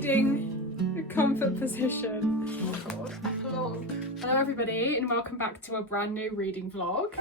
reading comfort position. Oh god, epilogue. Hello everybody and welcome back to a brand new reading vlog.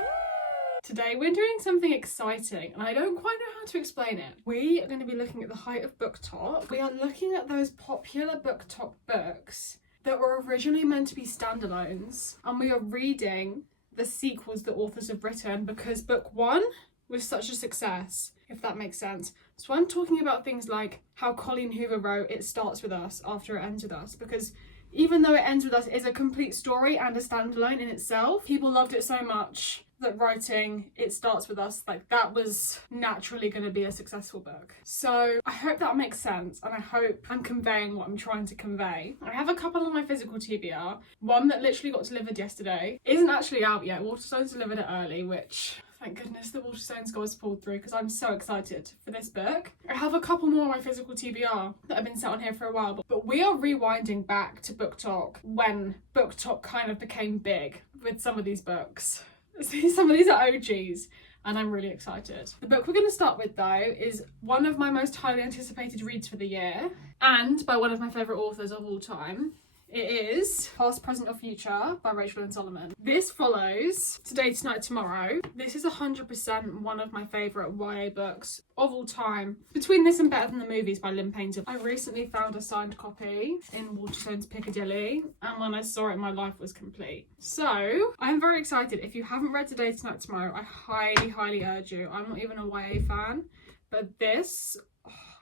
Today we're doing something exciting and I don't quite know how to explain it. We are going to be looking at the height of BookTok. We are looking at those popular BookTok books that were originally meant to be standalones, and we are reading the sequels the authors have written because book one was such a success, if that makes sense. So I'm talking about things like how Colleen Hoover wrote It Starts With Us after it ends with us, because even though It Ends With Us is a complete story and a standalone in itself, people loved it so much that writing It Starts With Us, like, that was naturally going to be a successful book. So I hope that makes sense and I hope I'm conveying what I'm trying to convey. I have a couple on my physical TBR. One that literally got delivered yesterday isn't actually out yet. Waterstones delivered it early, which thank goodness the Waterstones guys pulled through because I'm so excited for this book. I have a couple more on my physical TBR that have been set on here for a while, but we are rewinding back to BookTok when BookTok kind of became big with some of these books. Some of these are OGs and I'm really excited. The book we're going to start with though is one of my most highly anticipated reads for the year and by one of my favourite authors of all time. It is Past, Present or Future by Rachel and Solomon. This follows Today, Tonight, Tomorrow. This is 100% one of my favourite YA books of all time. Between this and Better Than the Movies by Lynn Painter. I recently found a signed copy in Waterstones Piccadilly and when I saw it my life was complete. So I'm very excited. If you haven't read Today, Tonight, Tomorrow, I highly urge you. I'm not even a YA fan, but this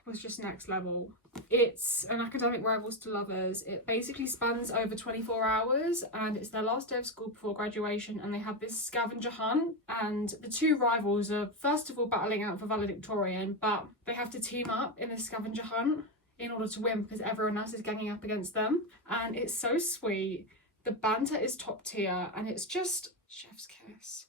was just next level. It's an academic rivals to lovers. It basically spans over 24 hours and it's their last day of school before graduation and they have this scavenger hunt and the two rivals are first of all battling out for valedictorian, but they have to team up in this scavenger hunt in order to win because everyone else is ganging up against them, and it's so sweet. The banter is top tier and it's just chef's kiss.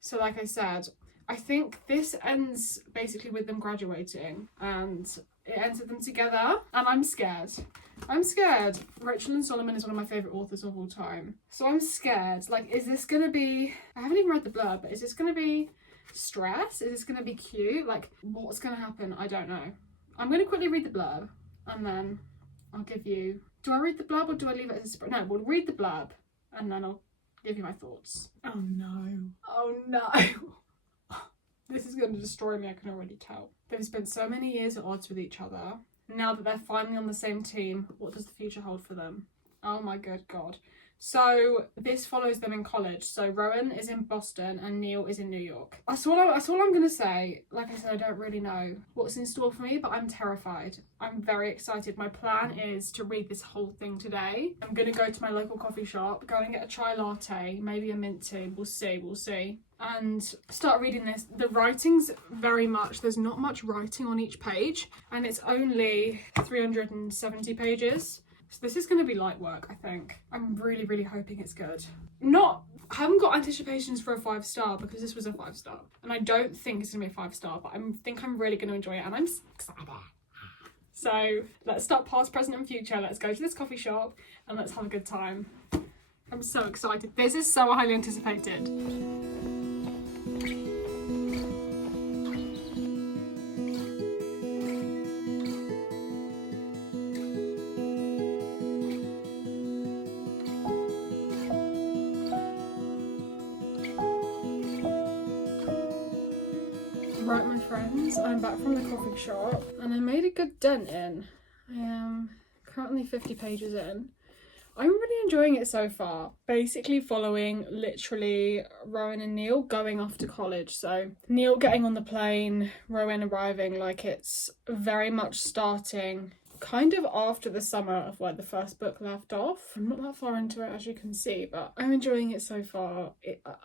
So like I said, I think this ends basically with them graduating and it ends with them together and I'm scared. I'm scared. Rachel and Solomon is one of my favourite authors of all time. So I'm scared. Like, is this going to be... I haven't even read the blurb, but is this going to be stress? Is this going to be cute? Like, what's going to happen? I don't know. I'm going to quickly read the blurb and then I'll give you... Do I read the blurb or do I leave it as a surprise? No, we'll read the blurb and then I'll give you my thoughts. Oh no. Oh no. This is going to destroy me, I can already tell. They've spent so many years at odds with each other. Now that they're finally on the same team, what does the future hold for them? Oh my good God. So this follows them in college. So Rowan is in Boston and Neil is in New York. That's all I'm going to say. Like I said, I don't really know what's in store for me, but I'm terrified. I'm very excited. My plan is to read this whole thing today. I'm going to go to my local coffee shop, go and get a chai latte, maybe a mint tea. We'll see. And start reading this. The writing's very much, there's not much writing on each page and it's only 370 pages. So this is going to be light work, I think. I'm really hoping it's good. I haven't got anticipations for a 5-star because this was a 5-star. And I don't think it's going to be a 5-star, but I think I'm really going to enjoy it and I'm so excited. So let's start Past, Present and Future. Let's go to this coffee shop and let's have a good time. I'm so excited. This is so highly anticipated. Right, my friends, I'm back from the coffee shop and I made a good dent in. I am currently 50 pages in. I'm really enjoying it so far. Basically following literally Rowan and Neil going off to college. So Neil getting on the plane, Rowan arriving, like it's very much starting kind of after the summer of where the first book left off. I'm not that far into it as you can see, but I'm enjoying it so far.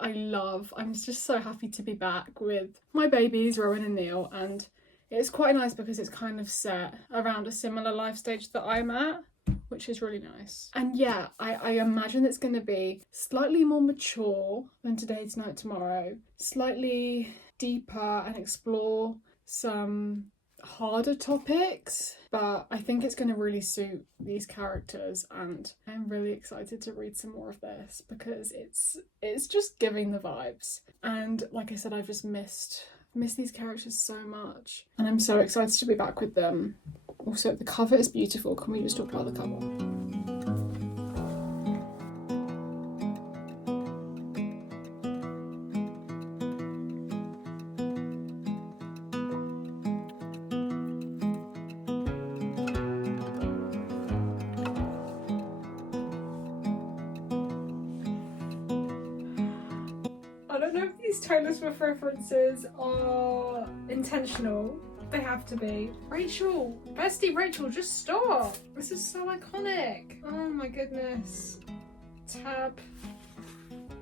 I'm just so happy to be back with my babies, Rowan and Neil, and it's quite nice because it's kind of set around a similar life stage that I'm at, which is really nice. And yeah, I imagine it's going to be slightly more mature than Today, Tonight, Tomorrow, slightly deeper and explore some harder topics, but I think it's going to really suit these characters and I'm really excited to read some more of this because it's just giving the vibes. And like I said, I've just missed these characters so much and I'm so excited to be back with them Also, the cover is beautiful. Can we just talk about the cover? I don't know if these Taylor Swift references are intentional. They have to be. Rachel, bestie Rachel, just stop. This is so iconic. Oh my goodness. Tab.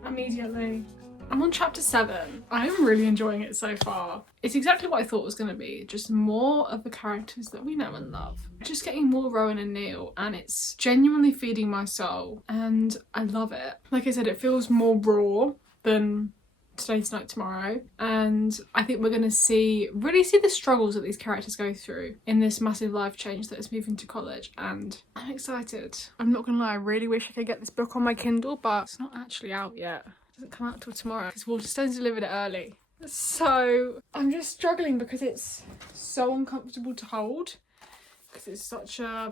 Immediately. I'm on chapter 7. I am really enjoying it so far. It's exactly what I thought it was going to be. Just more of the characters that we know and love. Just getting more Rowan and Neil, and it's genuinely feeding my soul, and I love it. Like I said, it feels more raw than Today, Tonight, Tomorrow, and I think we're going to really see the struggles that these characters go through in this massive life change that is moving to college, and I'm excited. I'm not gonna lie, I really wish I could get this book on my Kindle, but it's not actually out yet. It doesn't come out till tomorrow because Waterstones delivered it early. So I'm just struggling because it's so uncomfortable to hold, because it's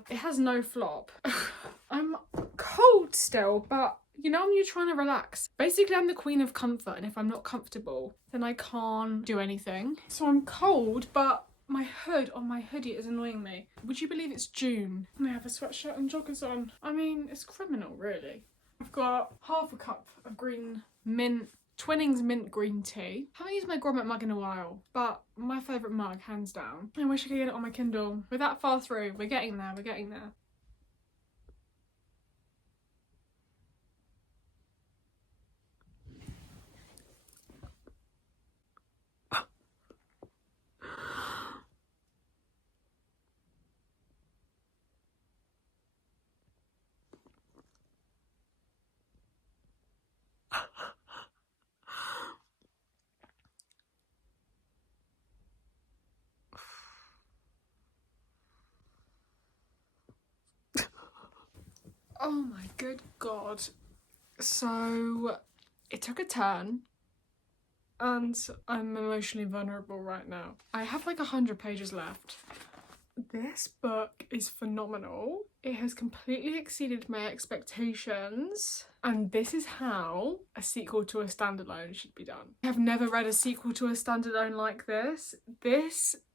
it has no flop. I'm cold still, but you know when you're trying to relax. Basically, I'm the queen of comfort, and if I'm not comfortable, then I can't do anything. So I'm cold, but my hood on my hoodie is annoying me. Would you believe it's June and I have a sweatshirt and joggers on? I mean, it's criminal, really. I've got half a cup of green mint, Twinings mint green tea. Haven't used my grommet mug in a while, but my favourite mug, hands down. I wish I could get it on my Kindle. We're that far through. We're getting there. We're getting there. Oh my good God. So it took a turn and I'm emotionally vulnerable right now. I have like 100 pages left. This book is phenomenal. It has completely exceeded my expectations, and this is how a sequel to a standalone should be done. I have never read a sequel to a standalone like this.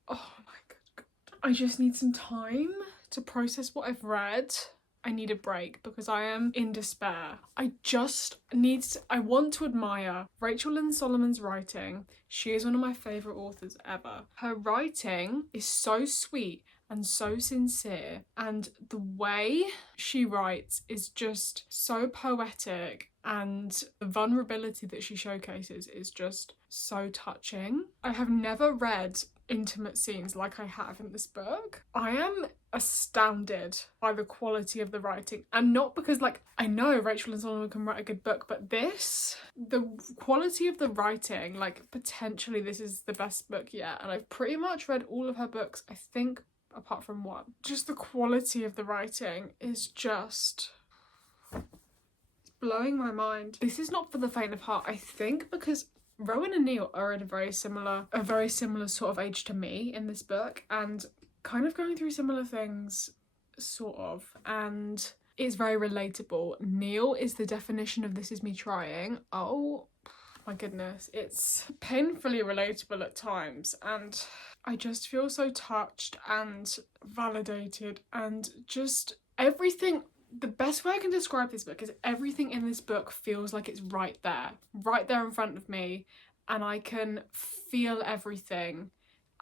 Oh my God. I just need some time to process what I've read. I need a break because I am in despair. I want to admire Rachel Lynn Solomon's writing. She is one of my favourite authors ever. Her writing is so sweet and so sincere, and the way she writes is just so poetic, and the vulnerability that she showcases is just so touching. I have never read intimate scenes like I have in this book. I am astounded by the quality of the writing, and not because I know Rachel and Solomon can write a good book, but the quality of the writing, potentially this is the best book yet, and I've pretty much read all of her books, I think, apart from one. Just the quality of the writing is just blowing my mind. This is not for the faint of heart, I think, because Rowan and Neil are at a very similar sort of age to me in this book, and kind of going through similar things, sort of, and it's very relatable. Neil is the definition of this is me trying. Oh my goodness, it's painfully relatable at times, and I just feel so touched and validated, and just everything. The best way I can describe this book is everything in this book feels like it's right there in front of me, and I can feel everything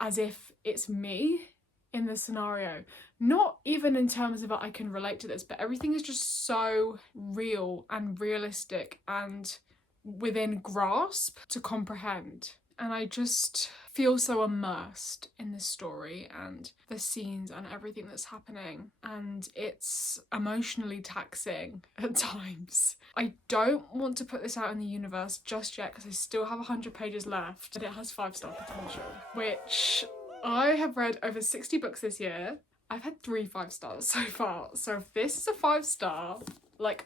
as if it's me in the scenario. Not even in terms of I can relate to this, but everything is just so real and realistic and within grasp to comprehend. And I just feel so immersed in this story and the scenes and everything that's happening, and it's emotionally taxing at times. I don't want to put this out in the universe just yet because I still have 100 pages left, but it has 5-star potential, which I have read over 60 books this year. I've had 3 5-stars so far, so if this is a 5-star,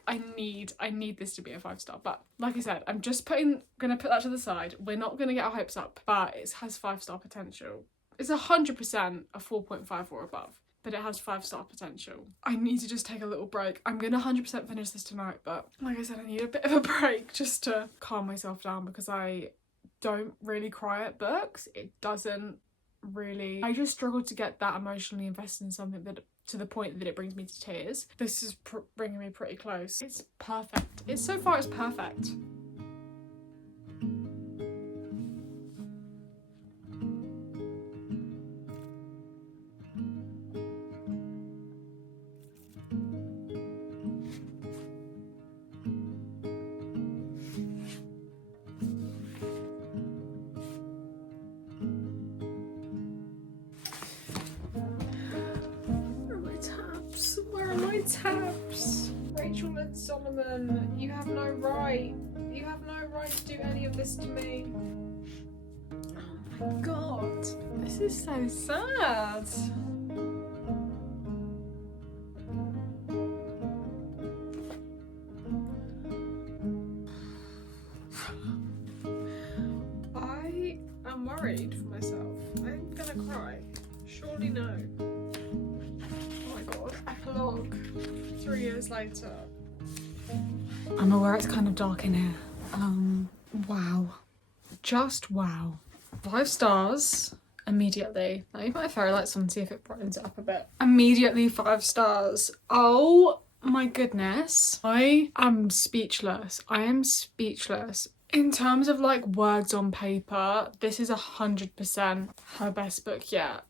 I need this to be a 5-star. But like I said, I'm just gonna put that to the side. We're not gonna get our hopes up, but it has 5-star potential. It's 100% a 4.5 or above. but it has 5-star potential. I need to just take a little break. I'm gonna 100% finish this tonight, but like I said, I need a bit of a break just to calm myself down because I don't really cry at books. It doesn't really, I just struggle to get that emotionally invested in something that to the point that it brings me to tears. This is bringing me pretty close. It's perfect. So far it's perfect. Tabs. Rachel and Solomon, you have no right. You have no right to do any of this to me. Oh my god. This is so sad. I am worried for myself. I'm gonna cry. Surely no. Epilogue 3 years later. I'm aware it's kind of dark in here. Wow. Just wow. 5 stars immediately. Let me put my fairy lights on and see if it brightens it up a bit. Immediately 5 stars. Oh my goodness. I am speechless. In terms of like words on paper, this is 100% her best book yet.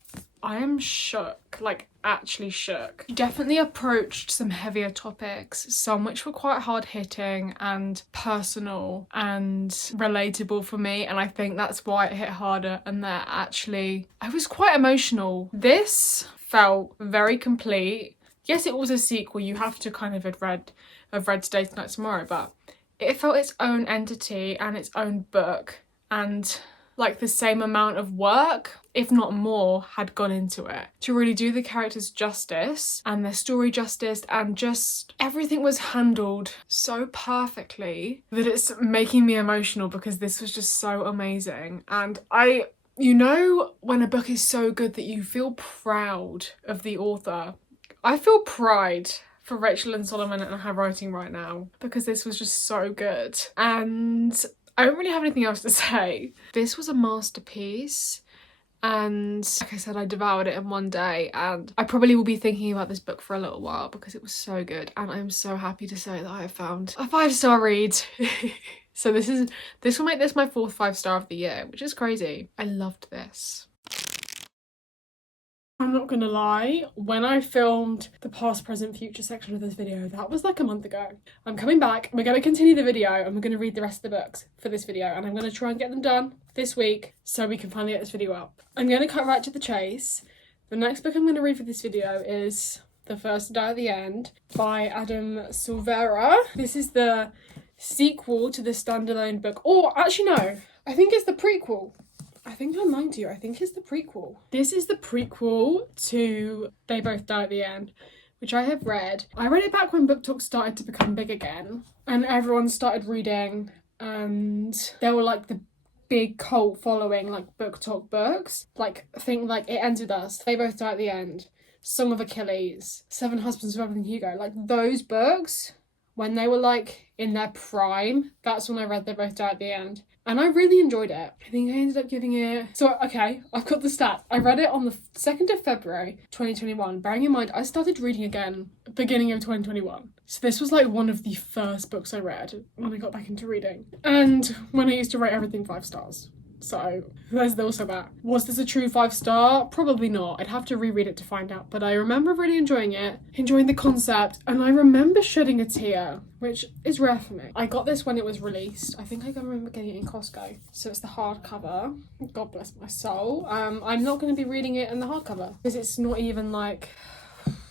I am shook, like actually shook. She definitely approached some heavier topics, some which were quite hard hitting and personal and relatable for me, and I think that's why it hit harder, and that actually I was quite emotional. This felt very complete. Yes, it was a sequel, you have to kind of have read Today, Tonight, Tomorrow, but it felt its own entity and its own book, and like the same amount of work, if not more, had gone into it to really do the characters justice and their story justice, and just everything was handled so perfectly that it's making me emotional because this was just so amazing. And you know when a book is so good that you feel proud of the author. I feel pride for Rachel and Solomon and her writing right now because this was just so good. And I don't really have anything else to say. This was a masterpiece, and like I said, I devoured it in one day, and I probably will be thinking about this book for a little while because it was so good, and I'm so happy to say that I have found a 5-star read. So this will make this my 4th 5-star of the year, which is crazy. I loved this. I'm not gonna lie, when I filmed the past, present, future section of this video, that was like a month ago. I'm coming back, we're gonna continue the video, and we're gonna read the rest of the books for this video, and I'm gonna try and get them done this week so we can finally get this video up. I'm gonna cut right to the chase. The next book I'm gonna read for this video is The First to Die at the End by Adam Silvera. This is the sequel to the standalone book, or actually no, I think it's the prequel. I think I'm lying to you. I think it's the prequel. This is the prequel to They Both Die at the End, which I have read. I read it back when BookTok started to become big again, and everyone started reading, and there were like the big cult following, like BookTok books. Like, think like It Ends With Us, They Both Die at the End, Song of Achilles, Seven Husbands of Evelyn Hugo. Like those books, when they were like in their prime, that's when I read They Both Die at the End. And I really enjoyed it. I think I ended up giving it... So, okay, I've got the stat. I read it on the 2nd of February, 2021. Bearing in mind, I started reading again at the beginning of 2021. So this was like one of the first books I read when I got back into reading. And when I used to rate everything 5 stars. So there's also that. Was this a true 5-star? Probably not. I'd have to reread it to find out. But I remember really enjoying it, enjoying the concept, and I remember shedding a tear, which is rare for me. I got this when it was released. I think I can remember getting it in Costco. So it's the hardcover. God bless my soul. I'm not going to be reading it in the hardcover because it's not even like...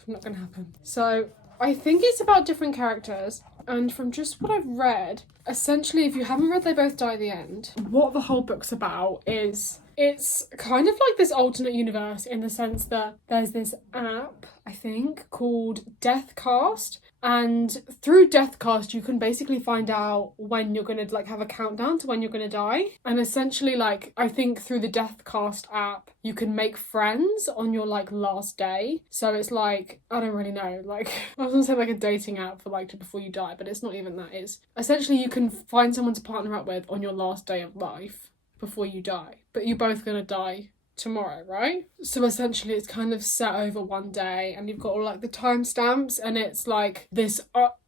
not going to happen. So I think it's about different characters. And from just what I've read, essentially, if you haven't read They Both Die at the End, what the whole book's about is It's kind of like this alternate universe in the sense that there's this app, I think, called Deathcast. And through Deathcast, you can basically find out when you're going to like have a countdown to when you're going to die. And essentially, like, I think through the Deathcast app, you can make friends on your like last day. So it's like, I don't really know, like, I was going to say like a dating app for like to before you die, but it's not even that. It's essentially you can find someone to partner up with on your last day of life before you die. But you're both going to die tomorrow, right? So essentially it's kind of set over one day, and you've got all like the timestamps, and it's like this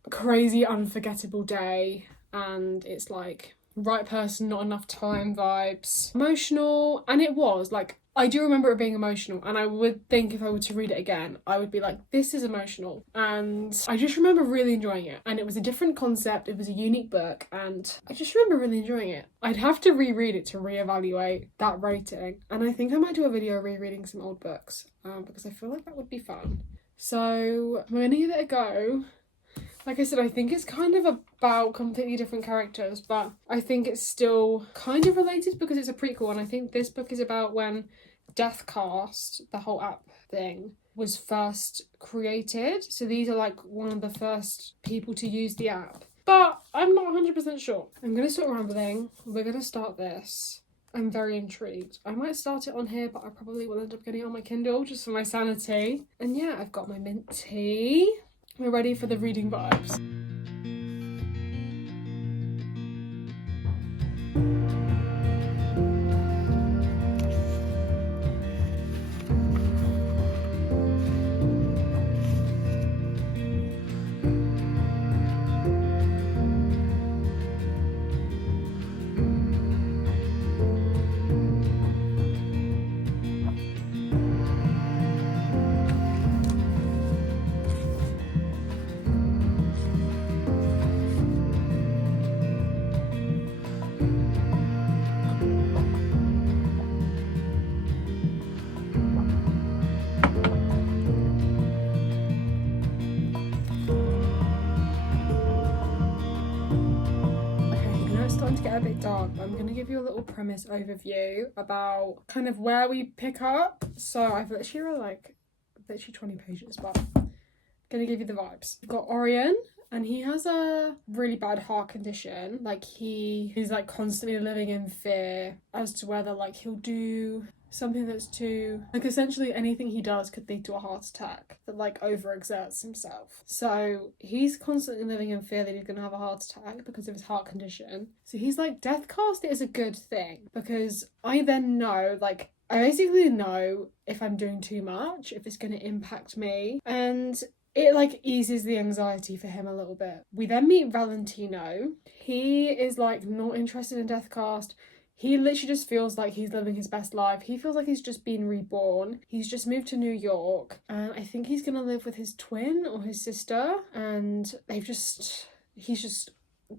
crazy unforgettable day, and it's like right person, not enough time vibes. Emotional, and it was like, I do remember it being emotional, and I would think if I were to read it again, I would be like, this is emotional. And I just remember really enjoying it. And it was a different concept, it was a unique book, and I just remember really enjoying it. I'd have to reread it to reevaluate that rating. And I think I might do a video rereading some old books, because I feel like that would be fun. So I'm gonna give it a go. Like I said, I think it's kind of about completely different characters, but I think it's still kind of related because it's a prequel, and I think this book is about when Deathcast, the whole app thing, was first created. So these are like one of the first people to use the app. But I'm not 100% sure. I'm going to start rambling. We're going to start this. I'm very intrigued. I might start it on here, but I probably will end up getting it on my Kindle just for my sanity. And yeah, I've got my mint tea. We're ready for the reading vibes. To get a bit dark, but I'm going to give you a little premise overview about kind of where we pick up. So I've literally read like 20 pages, but I'm going to give you the vibes. We've got Orion, and he has a really bad heart condition. Like he is like constantly living in fear as to whether like he'll do something that's too, like essentially anything he does could lead to a heart attack, that like overexerts himself. So he's constantly living in fear that he's going to have a heart attack because of his heart condition. So he's like, Deathcast is a good thing because I then know, like, I basically know if I'm doing too much, if it's going to impact me, and it like eases the anxiety for him a little bit. We then meet Valentino. He is like not interested in Deathcast. He literally just feels like he's living his best life. He feels like he's just been reborn. He's just moved to New York, and I think he's going to live with his twin or his sister, and he's just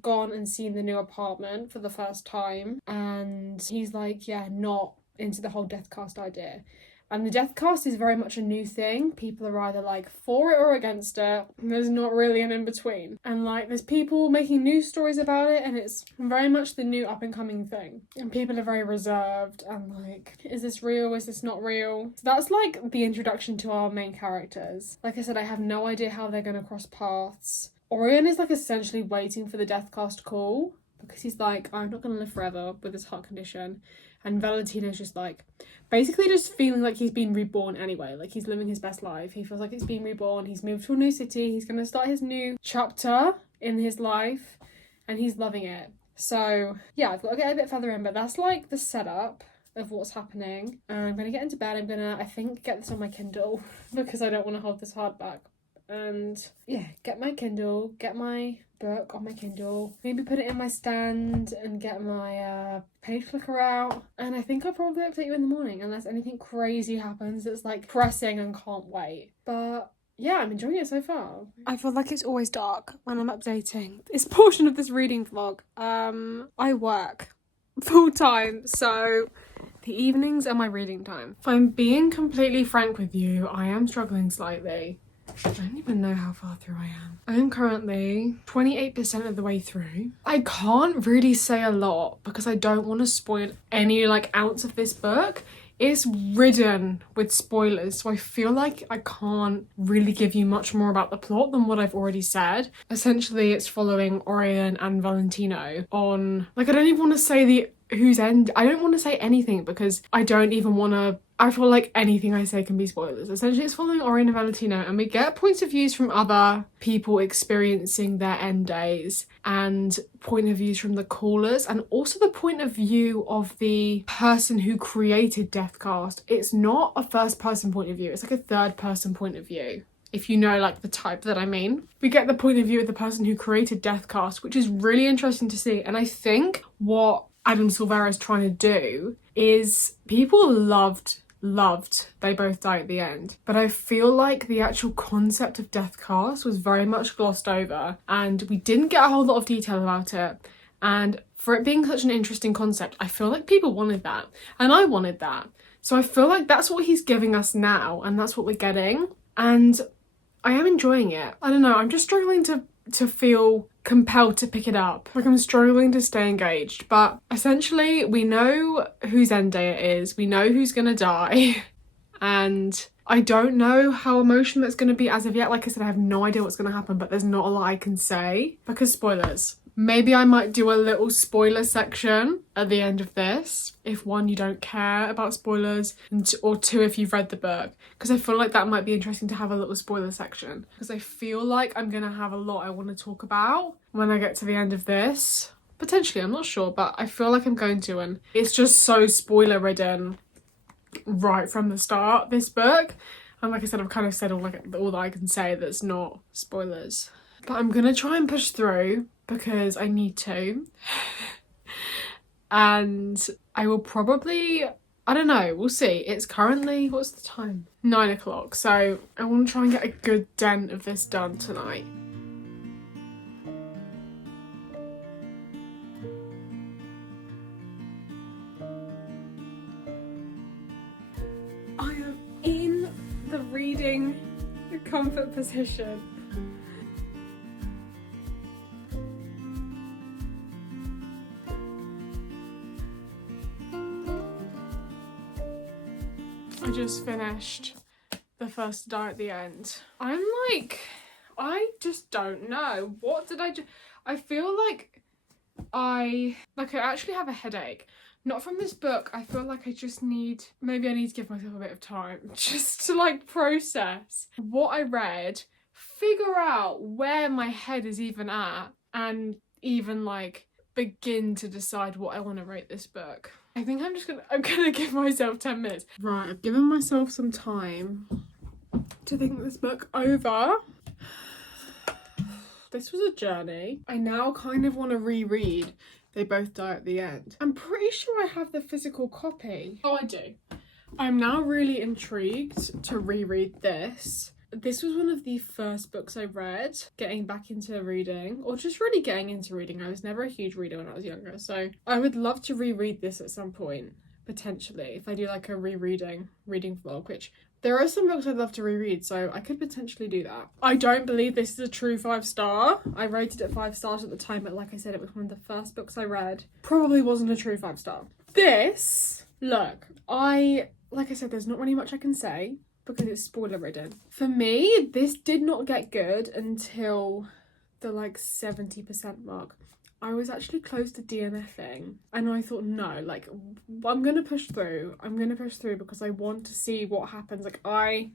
gone and seen the new apartment for the first time, and he's like, yeah, not into the whole Deathcast idea. And the Deathcast is very much a new thing. People are either like for it or against it. There's not really an in-between. And like there's people making news stories about it, and it's very much the new up-and-coming thing. And people are very reserved and like, is this real? Is this not real? So that's like the introduction to our main characters. Like I said, I have no idea how they're going to cross paths. Orion is like essentially waiting for the Deathcast call because he's like, I'm not going to live forever with this heart condition. And Valentino's just like, basically just feeling like he's been reborn anyway. Like he's living his best life. He feels like he's been reborn. He's moved to a new city. He's going to start his new chapter in his life. And he's loving it. So yeah, I've got to get a bit further in. But that's like the setup of what's happening. And I'm going to get into bed. I'm going to, I think, get this on my Kindle because I don't want to hold this hardback. And yeah, get my Kindle, get my book on my Kindle, maybe put it in my stand and get my page clicker out, and I think I'll probably update you in the morning unless anything crazy happens that's like pressing and can't wait. But yeah, I'm enjoying it so far. I feel like it's always dark when I'm updating this portion of this reading vlog. I work full time, so the evenings are my reading time. If I'm being completely frank with you, I am struggling slightly. I don't even know how far through I am. I am currently 28% of the way through. I can't really say a lot because I don't want to spoil any like ounce of this book. It's ridden with spoilers, so I feel like I can't really give you much more about the plot than what I've already said. Essentially, it's following Orion and Valentino on, like, I don't even want to say the whose end. I don't want to say anything because I don't even want to. I feel like anything I say can be spoilers. Essentially, it's following Orion and Valentino, and we get points of views from other people experiencing their end days, and point of views from the callers, and also the point of view of the person who created Deathcast. It's not a first person point of view, it's like a third person point of view. If you know like the type that I mean. We get the point of view of the person who created Deathcast, which is really interesting to see. And I think what Adam Silvera is trying to do is people loved They Both Die at the End, but I feel like the actual concept of Deathcast was very much glossed over and we didn't get a whole lot of detail about it. And for it being such an interesting concept, I feel like people wanted that and I wanted that. So I feel like that's what he's giving us now and that's what we're getting, and I am enjoying it. I don't know, I'm just struggling to feel compelled to pick it up. Like, I'm struggling to stay engaged, but essentially we know whose end day it is, we know who's gonna die, and I don't know how emotional it's gonna be as of yet. Like I said, I have no idea what's gonna happen, but there's not a lot I can say because spoilers. Maybe I might do a little spoiler section at the end of this, if one, you don't care about spoilers, and or two, if you've read the book, because I feel like that might be interesting to have a little spoiler section, because I feel like I'm gonna have a lot I want to talk about when I get to the end of this. Potentially, I'm not sure, but I feel like I'm going to, and it's just so spoiler ridden right from the start, this book. And like I said, I've kind of said all that I can say that's not spoilers. But I'm gonna try and push through because I need to. And I will probably, I don't know, we'll see. It's currently, what's the time? 9 o'clock. So I want to try and get a good dent of this done tonight. I am in the reading comfort position. I just finished The First to Die at the End. I'm like, I just don't know. What did I do? I feel like I actually have a headache. Not from this book. I feel like I just need, maybe I need to give myself a bit of time just to like process what I read, figure out where my head is even at, and even like begin to decide what I want to rate this book. I think I'm gonna give myself 10 minutes. Right, I've given myself some time to think this book over. This was a journey. I now kind of want to reread They Both Die at the End. I'm pretty sure I have the physical copy. Oh, I do. I'm now really intrigued to reread this. This was one of the first books I read, getting back into reading, or just really getting into reading. I was never a huge reader when I was younger, so I would love to reread this at some point, potentially, if I do like a reading vlog, which there are some books I'd love to reread, so I could potentially do that. I don't believe this is a true 5-star. I rated it 5 stars at the time, but like I said, it was one of the first books I read. Probably wasn't a true 5-star. This, look, like I said, there's not really much I can say, because it's spoiler ridden. For me, this did not get good until the like 70% mark. I was actually close to DNFing, and I thought, no, like, I'm gonna push through because I want to see what happens. Like,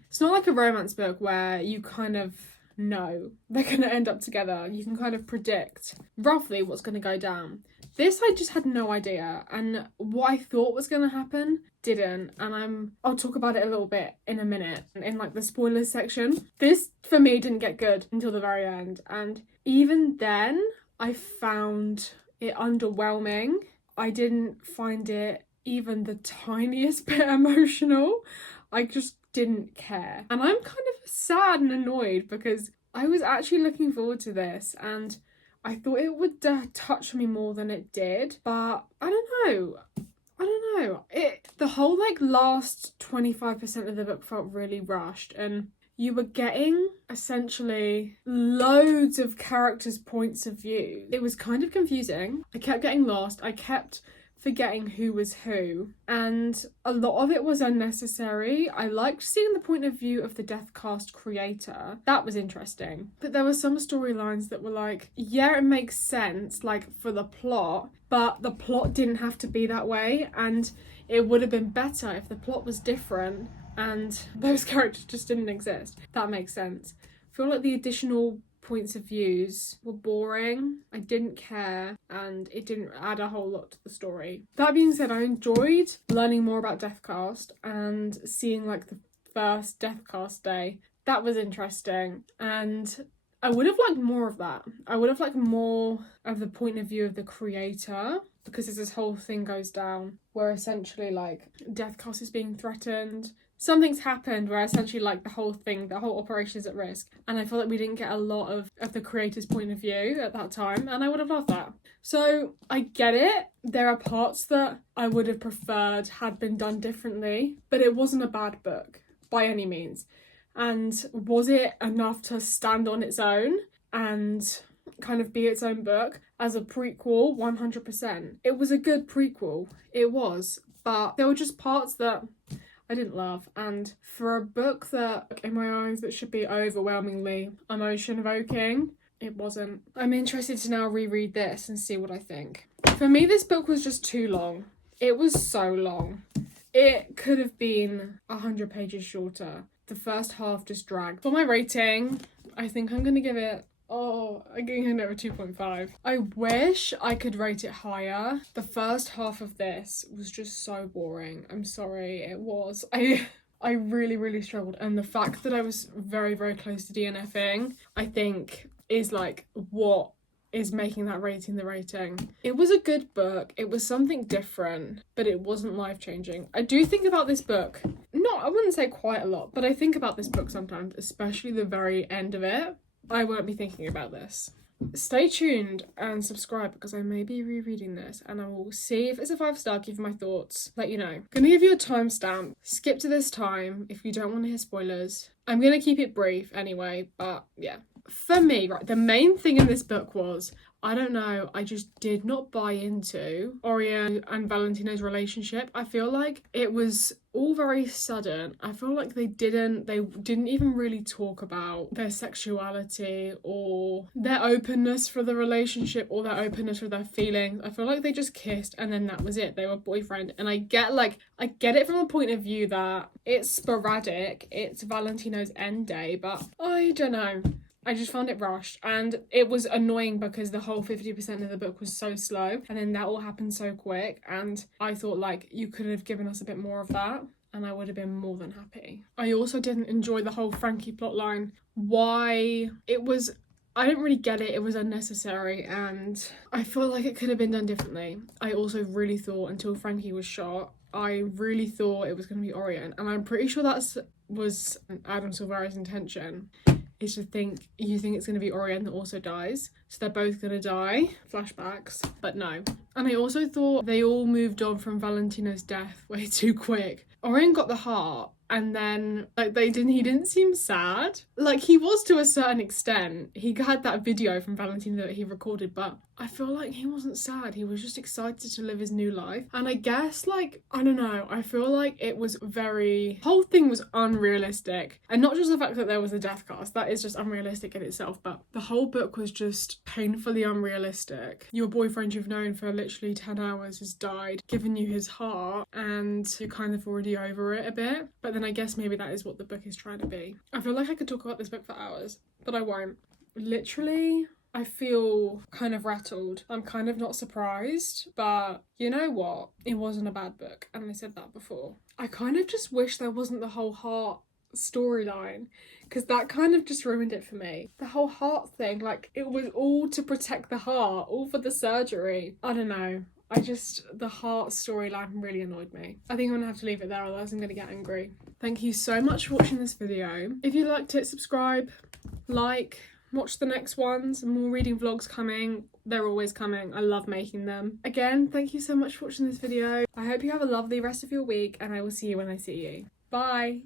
it's not like a romance book where you kind of know they're gonna end up together. You can kind of predict roughly what's gonna go down. This, I just had no idea, and what I thought was gonna happen didn't, and I'll talk about it a little bit in a minute in like the spoilers section. This for me didn't get good until the very end, and even then I found it underwhelming. I didn't find it even the tiniest bit emotional. I just didn't care, and I'm kind of sad and annoyed because I was actually looking forward to this and I thought it would touch me more than it did, but I don't know. The whole like last 25% of the book felt really rushed, and you were getting essentially loads of characters' points of view. It was kind of confusing. I kept getting lost. I kept forgetting who was who, and a lot of it was unnecessary. I liked seeing the point of view of the Deathcast creator. That was interesting. But there were some storylines that were like, yeah, it makes sense, like, for the plot, but the plot didn't have to be that way, and it would have been better if the plot was different and those characters just didn't exist. That makes sense. I feel like the additional points of views were boring. I didn't care, and it didn't add a whole lot to the story. That being said, I enjoyed learning more about Deathcast and seeing like the first Deathcast day. That was interesting, and I would have liked more of that. I would have liked more of the point of view of the creator, because as this whole thing goes down where essentially like Deathcast is being threatened, something's happened where essentially like the whole operation is at risk, and I feel like we didn't get a lot of the creator's point of view at that time, and I would have loved that. So I get it, there are parts that I would have preferred had been done differently, but it wasn't a bad book by any means. And was it enough to stand on its own and kind of be its own book as a prequel? 100%. It was a good prequel, it was, but there were just parts that I didn't love, and for a book that, in my eyes, that should be overwhelmingly emotion-evoking, it wasn't. I'm interested to now reread this and see what I think. For me, this book was just too long. It was so long. It could have been 100 pages shorter. The first half just dragged. For my rating, I think I'm going to give it I'm giving it a 2.5. I wish I could rate it higher. The first half of this was just so boring. I'm sorry, it was. I really, really struggled. And the fact that I was very, very close to DNFing, I think, is like what is making that rating the rating. It was a good book. It was something different, but it wasn't life-changing. I do think about this book, I wouldn't say quite a lot, but I think about this book sometimes, especially the very end of it. I won't be thinking about this. Stay tuned and subscribe, because I may be rereading this and I will see if it's a 5-star, give my thoughts, let you know. Gonna give you a timestamp. Skip to this time if you don't want to hear spoilers. I'm gonna keep it brief anyway, but yeah. For me, right, the main thing in this book was, I don't know, I just did not buy into Orion and Valentino's relationship. I feel like it was all very sudden. I feel like they didn't even really talk about their sexuality or their openness for the relationship or their openness for their feelings. I feel like they just kissed and then that was it. They were boyfriend. And I get it from a point of view that it's sporadic. It's Valentino's end day, but I don't know. I just found it rushed, and it was annoying because the whole 50% of the book was so slow, and then that all happened so quick, and I thought like you could have given us a bit more of that and I would have been more than happy. I also didn't enjoy the whole Frankie plotline. I didn't really get it. It was unnecessary, and I feel like it could have been done differently. I also really thought, until Frankie was shot, I really thought it was going to be Orion, and I'm pretty sure that was Adam Silvera's intention, is to think it's going to be Orion that also dies. So they're both going to die. Flashbacks. But no. And I also thought they all moved on from Valentino's death way too quick. Orion got the heart, and then he didn't seem sad. Like, he was to a certain extent. He had that video from Valentino that he recorded, but I feel like he wasn't sad. He was just excited to live his new life. And I guess, like, I don't know, I feel like it was the whole thing was unrealistic. And not just the fact that there was a death cast, that is just unrealistic in itself, but the whole book was just painfully unrealistic. Your boyfriend you've known for literally 10 hours has died, given you his heart, and you're kind of already over it a bit. But then I guess maybe that is what the book is trying to be. I feel like I could talk about this book for hours, but I won't. Literally, I feel kind of rattled. I'm kind of not surprised, but you know what? It wasn't a bad book, and I said that before. I kind of just wish there wasn't the whole heart storyline, because that kind of just ruined it for me. The whole heart thing, like, it was all to protect the heart, all for the surgery. I don't know. The heart storyline really annoyed me. I think I'm gonna have to leave it there, otherwise I'm gonna get angry. Thank you so much for watching this video. If you liked it, subscribe, like, watch the next ones. More reading vlogs coming. They're always coming. I love making them. Again, thank you so much for watching this video. I hope you have a lovely rest of your week, and I will see you when I see you. Bye!